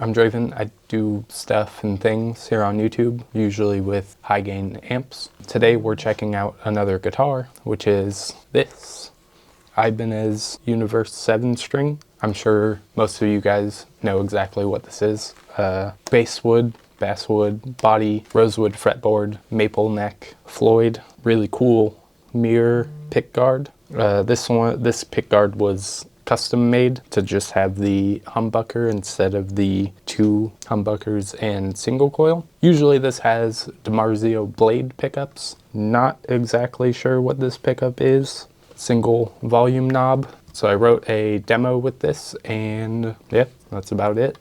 I'm Draven. I do stuff and things here on YouTube, usually with high gain amps. Today we're checking out another guitar, which is this Ibanez Universe 7-string. I'm sure most of you guys know exactly what this is. Basswood, basswood, body, rosewood fretboard, maple neck, Floyd. Really cool mirror pickguard. This pickguard was custom made to just have the humbucker instead of the 2 humbuckers and single coil. Usually this has DiMarzio blade pickups. Not exactly sure what this pickup is. Single volume knob. So I wrote a demo with this, and yeah, that's about it.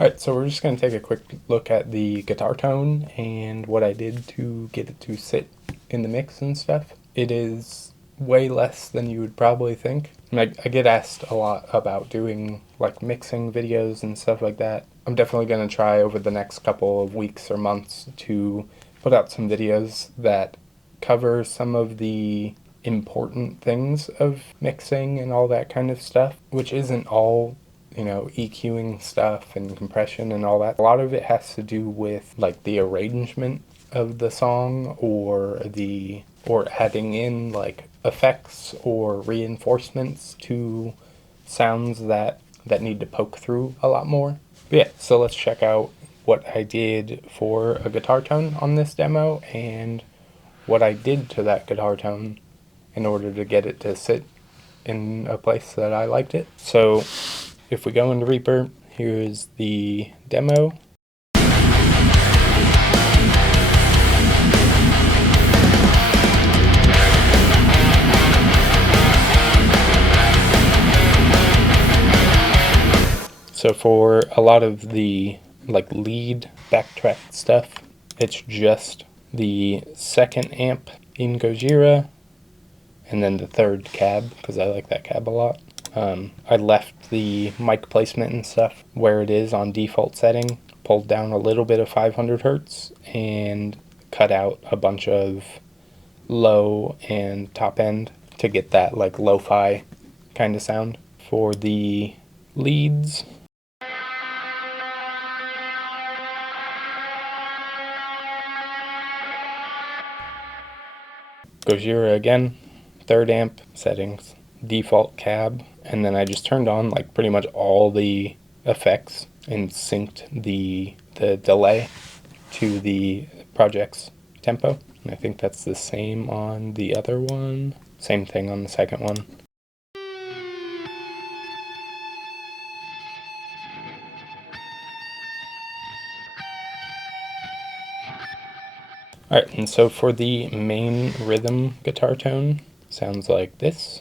Alright, so we're just going to take a quick look at the guitar tone and what I did to get it to sit in the mix and stuff. It is way less than you would probably think. I get asked a lot about doing like mixing videos and stuff like that. I'm definitely going to try over the next couple of weeks or months to put out some videos that cover some of the important things of mixing and all that kind of stuff, which isn't all, you know, EQing stuff and compression and all that. A lot of it has to do with like the arrangement of the song or adding in like effects or reinforcements to sounds that need to poke through a lot more. But yeah, so let's check out what I did for a guitar tone on this demo and what I did to that guitar tone in order to get it to sit in a place that I liked it. So if we go into Reaper, here's the demo. So for a lot of the like lead backtrack stuff, it's just the second amp in Gojira and then the third cab, because I like that cab a lot. I left the mic placement and stuff where it is on default setting, pulled down a little bit of 500 hertz and cut out a bunch of low and top end to get that like lo-fi kind of sound. For the leads, Gojira again, 3rd amp, settings, default cab, and then I just turned on like pretty much all the effects and synced the delay to the project's tempo. And I think that's the same on the other one. Same thing on the second one. Alright, and so for the main rhythm guitar tone, sounds like this.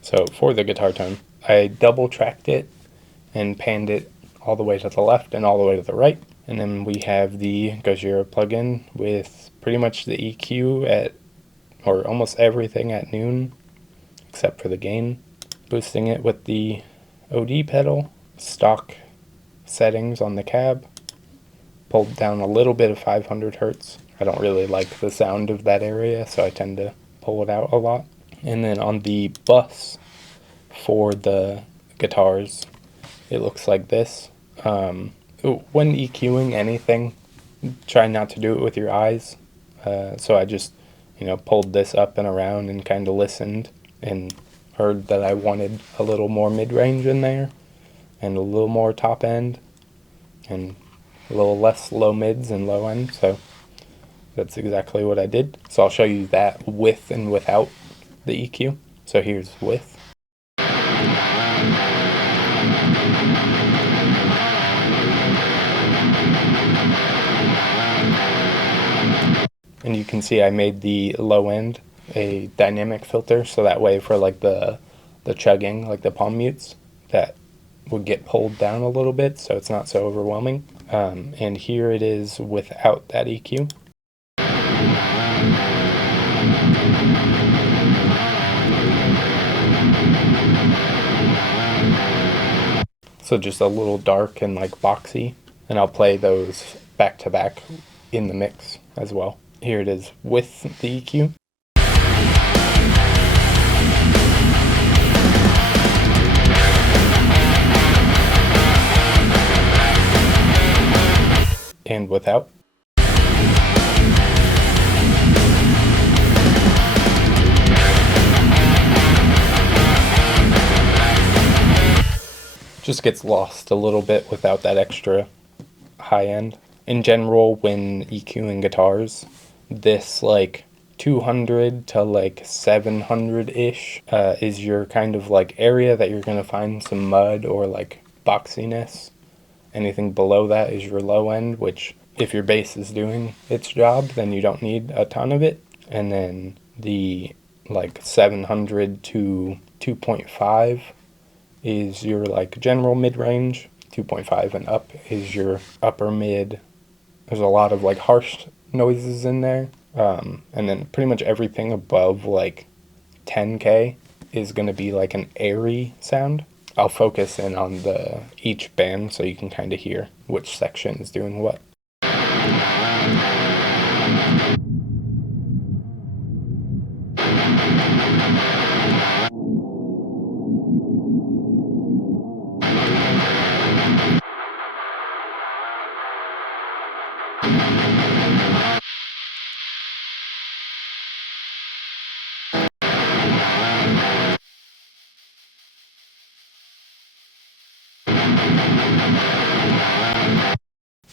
So for the guitar tone, I double tracked it and panned it all the way to the left and all the way to the right. And then we have the Gojira plugin with pretty much the EQ at, or almost everything at noon, except for the gain. Boosting it with the OD pedal, stock settings on the cab, pulled down a little bit of 500 hertz. I don't really like the sound of that area, so I tend to pull it out a lot. And then on the bus for the guitars, it looks like this. When EQing anything, try not to do it with your eyes. So I just, pulled this up and around and kind of listened and heard that I wanted a little more mid-range in there and a little more top end and a little less low mids and low end. So that's exactly what I did. So I'll show you that with and without the EQ. So here's with. And you can see I made the low end a dynamic filter, so that way for like the chugging, like the palm mutes, that would get pulled down a little bit so it's not so overwhelming. And here it is without that EQ. So just a little dark and like boxy, and I'll play those back to back in the mix as well. Here it is with the EQ. And without. Just gets lost a little bit without that extra high end. In general, when EQing guitars, this like 200 to like 700-ish is your kind of like area that you're going to find some mud or like boxiness. Anything below that is your low end, which if your bass is doing its job, then you don't need a ton of it. And then the like 700 to 2.5 is your like general mid-range. 2.5 and up is your upper mid. There's a lot of like harsh noises in there. And then pretty much everything above like 10K is going to be like an airy sound. I'll focus in on each band so you can kind of hear which section is doing what.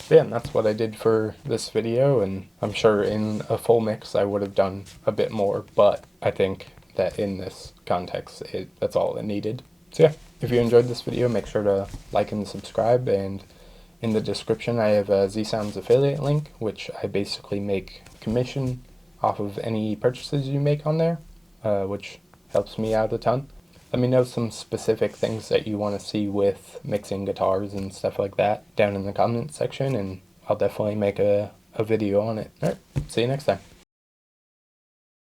Yeah, and that's what I did for this video, and I'm sure in a full mix I would have done a bit more, but I think that in this context that's all it needed. So yeah, if you enjoyed this video, make sure to like and subscribe, and in the description I have a Z-Sounds affiliate link, which I basically make commission off of any purchases you make on there, which helps me out a ton. Let me know some specific things that you want to see with mixing guitars and stuff like that down in the comments section, and I'll definitely make a video on it. Alright, see you next time.